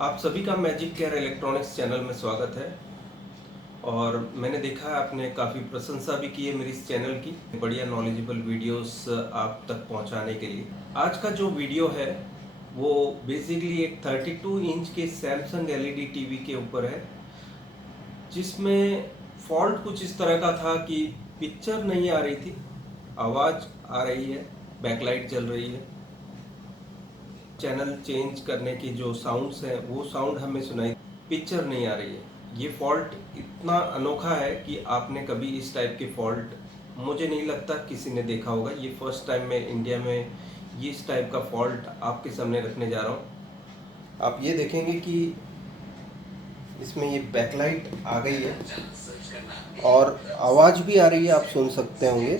आप सभी का मैजिक केयर इलेक्ट्रॉनिक्स चैनल में स्वागत है। और मैंने देखा है आपने काफ़ी प्रशंसा भी की है मेरी इस चैनल की, बढ़िया नॉलेजेबल वीडियोस आप तक पहुंचाने के लिए। आज का जो वीडियो है वो बेसिकली एक 32 इंच के सैमसंग एलईडी टीवी के ऊपर है, जिसमें फॉल्ट कुछ इस तरह का था कि पिक्चर नहीं आ रही थी, आवाज़ आ रही है, बैकलाइट जल रही है, चैनल चेंज करने की जो साउंड्स हैं वो साउंड हमें सुनाई, पिक्चर नहीं आ रही है। ये फॉल्ट इतना अनोखा है कि आपने कभी इस टाइप के फॉल्ट मुझे नहीं लगता किसी ने देखा होगा। ये फर्स्ट टाइम मैं इंडिया में ये इस टाइप का फॉल्ट आपके सामने रखने जा रहा हूँ। आप ये देखेंगे कि इसमें ये बैकलाइट आ गई है और आवाज़ भी आ रही है, आप सुन सकते होंगे।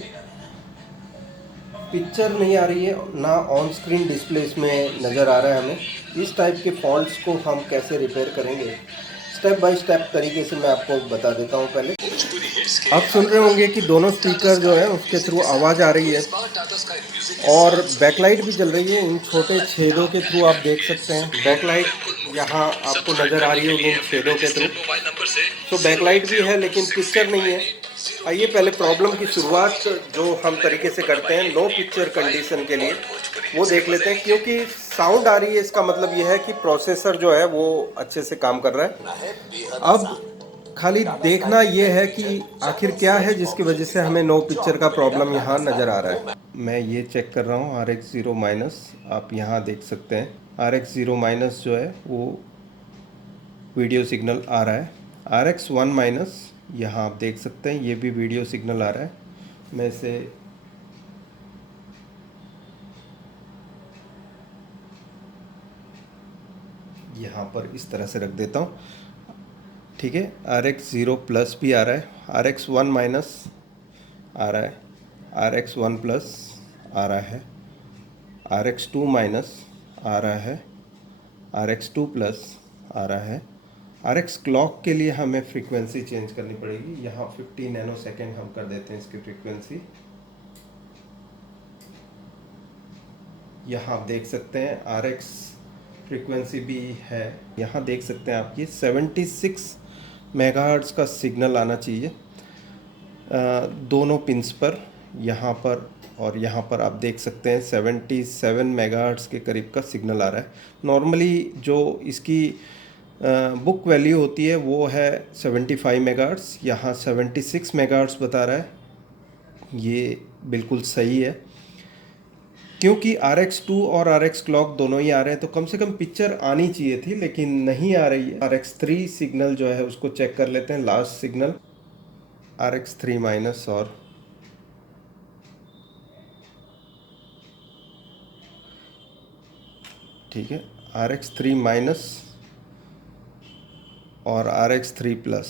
पिक्चर नहीं आ रही है ना, ऑन स्क्रीन डिस्प्ले इसमें नज़र आ रहा है हमें। इस टाइप के फॉल्ट्स को हम कैसे रिपेयर करेंगे, स्टेप बाय स्टेप तरीके से मैं आपको बता देता हूँ। पहले आप सुन रहे होंगे कि दोनों स्पीकर जो है उसके थ्रू आवाज़ आ रही है और बैकलाइट भी जल रही है। इन छोटे छेदों के थ्रू आप देख सकते हैं, बैकलाइट यहाँ आपको नज़र आ रही होगी इन छेदों के थ्रू। तो बैकलाइट भी है लेकिन पिक्चर नहीं है। आइए पहले प्रॉब्लम की शुरुआत जो हम तरीके से करते हैं नो पिक्चर कंडीशन के लिए वो देख लेते हैं। क्योंकि साउंड आ रही है इसका मतलब यह है कि प्रोसेसर जो है वो अच्छे से काम कर रहा है। अब खाली देखना यह है कि आखिर क्या है जिसकी वजह से हमें नो पिक्चर का प्रॉब्लम यहाँ नज़र आ रहा है। मैं ये चेक कर रहा हूँ RX0-, आप यहाँ देख सकते हैं RX0- जो है वो वीडियो सिग्नल आ रहा है। RX1-, यहाँ आप देख सकते हैं ये भी वीडियो सिग्नल आ रहा है। मैं इसे यहाँ पर इस तरह से रख देता हूँ, ठीक है। RX0+ भी आ रहा है, RX1- आ रहा है, RX1+ आ रहा है, RX2- आ रहा है, RX2+ आ रहा है। RX क्लॉक के लिए हमें फ्रीक्वेंसी चेंज करनी पड़ेगी। यहाँ 50 नैनोसेकंड हम कर देते हैं इसकी फ्रीक्वेंसी। यहाँ आप देख सकते हैं RX फ्रीक्वेंसी भी है। यहाँ देख सकते हैं आप ये 76 मेगाहर्ट्ज़ का सिग्नल आना चाहिए दोनों पिंस पर, यहाँ पर और यहाँ पर। आप देख सकते हैं 77 मेगाहर्ट्ज़ के करीब का सिग्नल आ रहा है। नॉर्मली जो इसकी बुक वैल्यू होती है वो है 75 मेगाहर्ट्ज़, यहाँ 76 मेगाहर्ट्ज़ बता रहा है। ये बिल्कुल सही है क्योंकि RX2 और RX क्लॉक दोनों ही आ रहे हैं, तो कम से कम पिक्चर आनी चाहिए थी लेकिन नहीं आ रही है। RX3 सिग्नल जो है उसको चेक कर लेते हैं, लास्ट सिग्नल RX3- और ठीक है, RX3- और RX3+,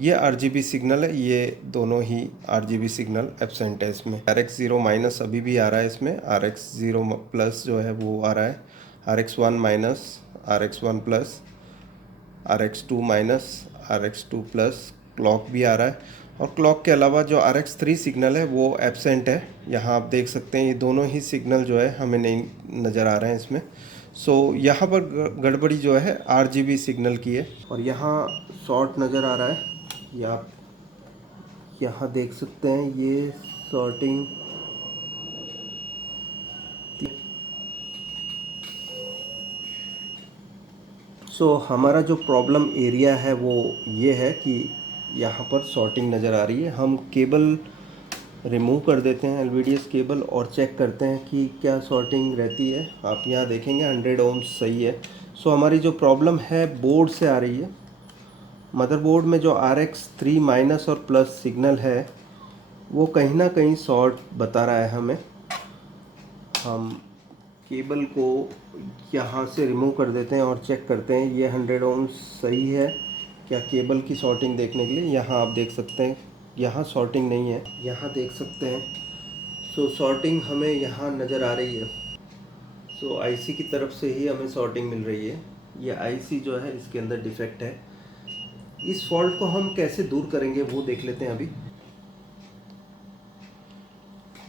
ये RGB सिग्नल है। ये दोनों ही RGB सिग्नल एब्सेंट है इसमें। RX0- अभी भी आ रहा है इसमें, RX0+ जो है वो आ रहा है, RX1- RX1+, RX2- RX2+, clock भी आ रहा है। और क्लॉक के अलावा जो RX3 सिग्नल है वो एब्सेंट है। यहाँ आप देख सकते हैं ये दोनों ही सिग्नल जो है हमें नहीं नज़र आ रहे हैं इसमें। सो यहाँ पर गड़बड़ी जो है RGB सिग्नल की है। और यहाँ शॉर्ट नज़र आ रहा है, या आप यहाँ देख सकते हैं ये शॉर्टिंग। हमारा जो प्रॉब्लम एरिया है वो ये है कि यहाँ पर शॉर्टिंग नज़र आ रही है। हम केबल रिमूव कर देते हैं LVDS केबल और चेक करते हैं कि क्या शॉर्टिंग रहती है। आप यहाँ देखेंगे 100 ohms सही है। हमारी जो प्रॉब्लम है बोर्ड से आ रही है। मदरबोर्ड में जो RX3- और प्लस सिग्नल है वो कहीं ना कहीं शॉर्ट बता रहा है हमें। हम केबल को यहाँ से रिमूव कर देते हैं और चेक करते हैं ये 100 ohms सही है क्या, केबल की शॉर्टिंग देखने के लिए। यहाँ आप देख सकते हैं यहाँ शॉर्टिंग नहीं है, यहाँ देख सकते हैं। शॉर्टिंग हमें यहाँ नज़र आ रही है। आईसी की तरफ से ही हमें शॉर्टिंग मिल रही है। ये आईसी जो है इसके अंदर डिफेक्ट है। इस फॉल्ट को हम कैसे दूर करेंगे वो देख लेते हैं।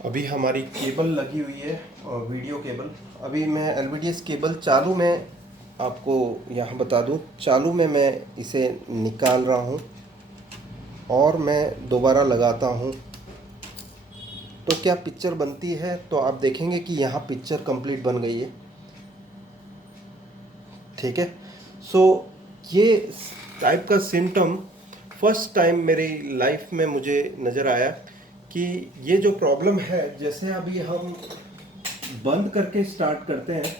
अभी हमारी केबल लगी हुई है और वीडियो केबल। अभी मैं LVDS केबल चालू में आपको यहाँ बता दूँ, चालू में मैं इसे निकाल रहा हूँ और मैं दोबारा लगाता हूँ तो क्या पिक्चर बनती है। तो आप देखेंगे कि यहाँ पिक्चर कंप्लीट बन गई है। ठीक है। सो ये टाइप का सिम्टम फर्स्ट टाइम मेरी लाइफ में मुझे नज़र आया कि ये जो प्रॉब्लम है, जैसे अभी हम बंद करके स्टार्ट करते हैं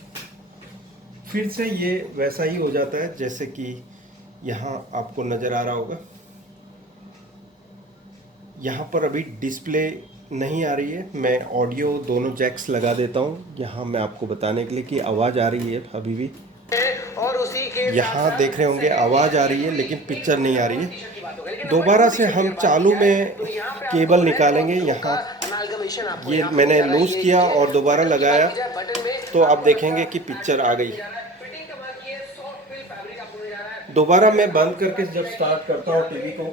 फिर से ये वैसा ही हो जाता है जैसे कि यहाँ आपको नज़र आ रहा होगा। यहाँ पर अभी डिस्प्ले नहीं आ रही है। मैं ऑडियो दोनों जैक्स लगा देता हूँ यहाँ मैं आपको बताने के लिए कि आवाज़ आ रही है अभी भी। और उसी के यहाँ देख रहे होंगे आवाज़ आ रही है लेकिन पिक्चर नहीं आ रही है। दोबारा से हम चालू में केबल निकालेंगे। यहाँ ये मैंने लूज़ किया और दोबारा लगाया तो आप देखेंगे कि पिक्चर आ गई। दोबारा मैं बंद करके जब स्टार्ट करता हूँ टीवी को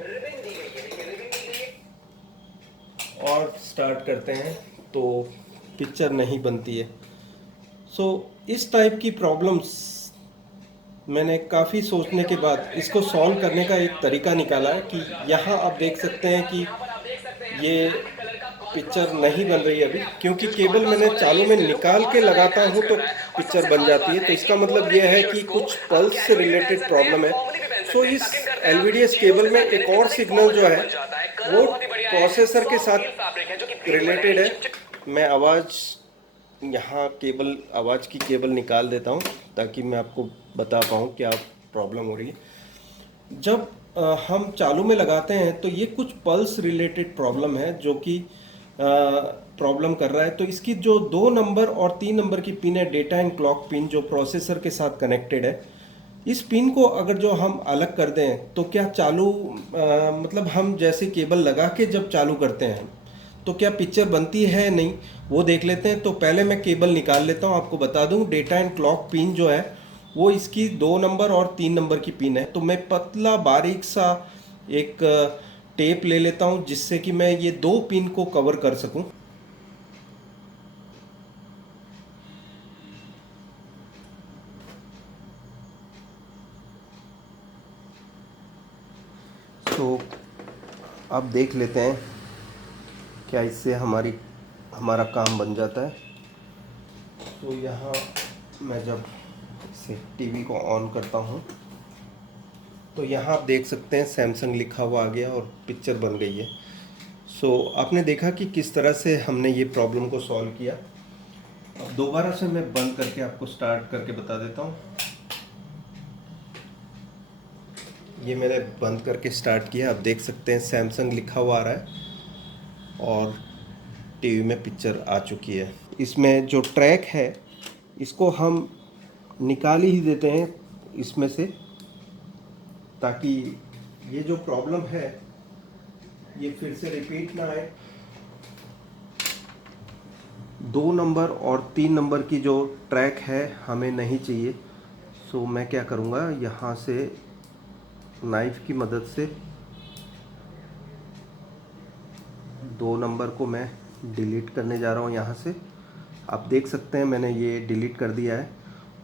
और स्टार्ट करते हैं तो पिक्चर नहीं बनती है। सो इस टाइप की प्रॉब्लम्स मैंने काफ़ी सोचने के बाद इसको सॉल्व करने का एक तरीका निकाला है कि यहाँ आप देख सकते हैं कि ये पिक्चर नहीं बन रही अभी, क्योंकि केबल मैंने चालू में निकाल के लगाता हूँ तो पिक्चर बन जाती है। तो इसका मतलब ये है कि कुछ पल्स से रिलेटेड प्रॉब्लम है। सो इस एलवीडीएस केबल में एक और सिग्नल जो है वो प्रोसेसर के साथ रिलेटेड है। मैं आवाज़ यहाँ केबल आवाज़ की केबल निकाल देता हूँ ताकि मैं आपको बता पाऊँ क्या प्रॉब्लम हो रही है। जब हम चालू में लगाते हैं तो ये कुछ पल्स रिलेटेड प्रॉब्लम है जो कि प्रॉब्लम कर रहा है। तो इसकी जो 2 नंबर और 3 नंबर की पिन है, डेटा एंड क्लॉक पिन, जो प्रोसेसर के साथ कनेक्टेड है, इस पिन को अगर जो हम अलग कर दें तो क्या चालू मतलब हम जैसे केबल लगा के जब चालू करते हैं तो क्या पिक्चर बनती है नहीं, वो देख लेते हैं। तो पहले मैं केबल निकाल लेता हूँ। आपको बता दूँ डेटा एंड क्लॉक पिन जो है वो इसकी 2 नंबर और 3 नंबर की पिन है। तो मैं पतला बारीक सा एक टेप ले लेता हूँ जिससे कि मैं ये 2 पिन को कवर कर सकूँ। तो अब देख लेते हैं क्या इससे हमारा काम बन जाता है। तो यहाँ मैं जब इसे टीवी को ऑन करता हूँ तो यहाँ आप देख सकते हैं सैमसंग लिखा हुआ आ गया और पिक्चर बन गई है। सो आपने देखा कि किस तरह से हमने ये प्रॉब्लम को सॉल्व किया। अब दोबारा से मैं बंद करके आपको स्टार्ट करके बता देता हूँ। ये मैंने बंद करके स्टार्ट किया। आप देख सकते हैं सैमसंग लिखा हुआ आ रहा है और टीवी में पिक्चर आ चुकी है। इसमें जो ट्रैक है इसको हम निकाल ही देते हैं इसमें से, ताकि ये जो प्रॉब्लम है ये फिर से रिपीट ना आए। 2 नंबर और 3 नंबर की जो ट्रैक है हमें नहीं चाहिए। सो मैं क्या करूँगा, यहाँ से नाइफ की मदद से 2 नंबर को मैं डिलीट करने जा रहा हूँ यहाँ से। आप देख सकते हैं मैंने ये डिलीट कर दिया है।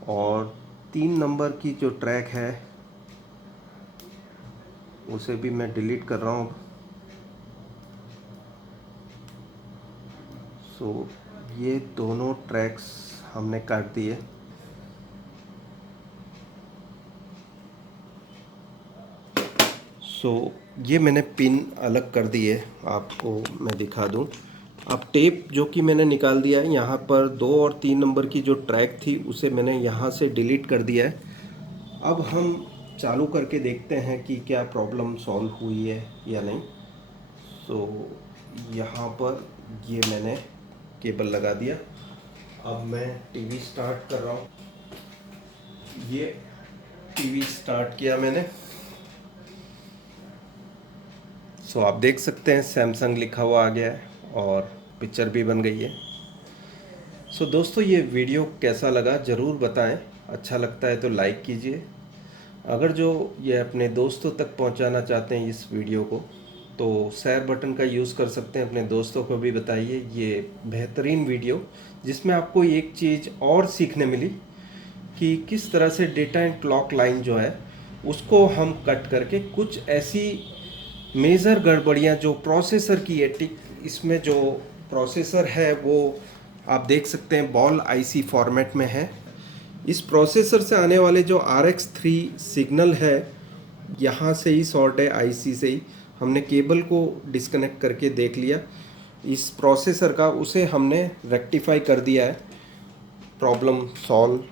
और 3 नंबर की जो ट्रैक है उसे भी मैं डिलीट कर रहा हूँ। सो ये दोनों ट्रैक्स हमने काट दिए। सो ये मैंने पिन अलग कर दी है, आपको मैं दिखा दूँ। अब टेप जो कि मैंने निकाल दिया है, यहाँ पर 2 और 3 नंबर की जो ट्रैक थी उसे मैंने यहाँ से डिलीट कर दिया है। अब हम चालू करके देखते हैं कि क्या प्रॉब्लम सॉल्व हुई है या नहीं। सो यहाँ पर ये मैंने केबल लगा दिया। अब मैं टीवी स्टार्ट कर रहा हूँ। ये टीवी स्टार्ट किया मैंने। सो आप देख सकते हैं सैमसंग लिखा हुआ आ गया है और पिक्चर भी बन गई है। सो दोस्तों ये वीडियो कैसा लगा ज़रूर बताएं। अच्छा लगता है तो लाइक कीजिए। अगर जो ये अपने दोस्तों तक पहुंचाना चाहते हैं इस वीडियो को तो शेयर बटन का यूज़ कर सकते हैं। अपने दोस्तों को भी बताइए ये बेहतरीन वीडियो जिसमें आपको एक चीज़ और सीखने मिली कि किस तरह से डेटा एंड क्लॉक लाइन जो है उसको हम कट करके कुछ ऐसी मेजर गड़बड़ियाँ जो प्रोसेसर की है, इसमें जो प्रोसेसर है वो आप देख सकते हैं बॉल आईसी फॉर्मेट में है। इस प्रोसेसर से आने वाले जो RX3 सिग्नल है, यहाँ से ही सॉर्ट है आईसी से ही, हमने केबल को डिस्कनेक्ट करके देख लिया इस प्रोसेसर का, उसे हमने रेक्टिफाई कर दिया है। प्रॉब्लम सॉल्व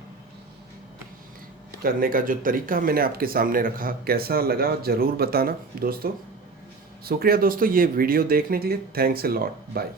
करने का जो तरीका मैंने आपके सामने रखा, कैसा लगा ज़रूर बताना दोस्तों। शुक्रिया दोस्तों ये वीडियो देखने के लिए, थैंक्स अ लॉट, बाय।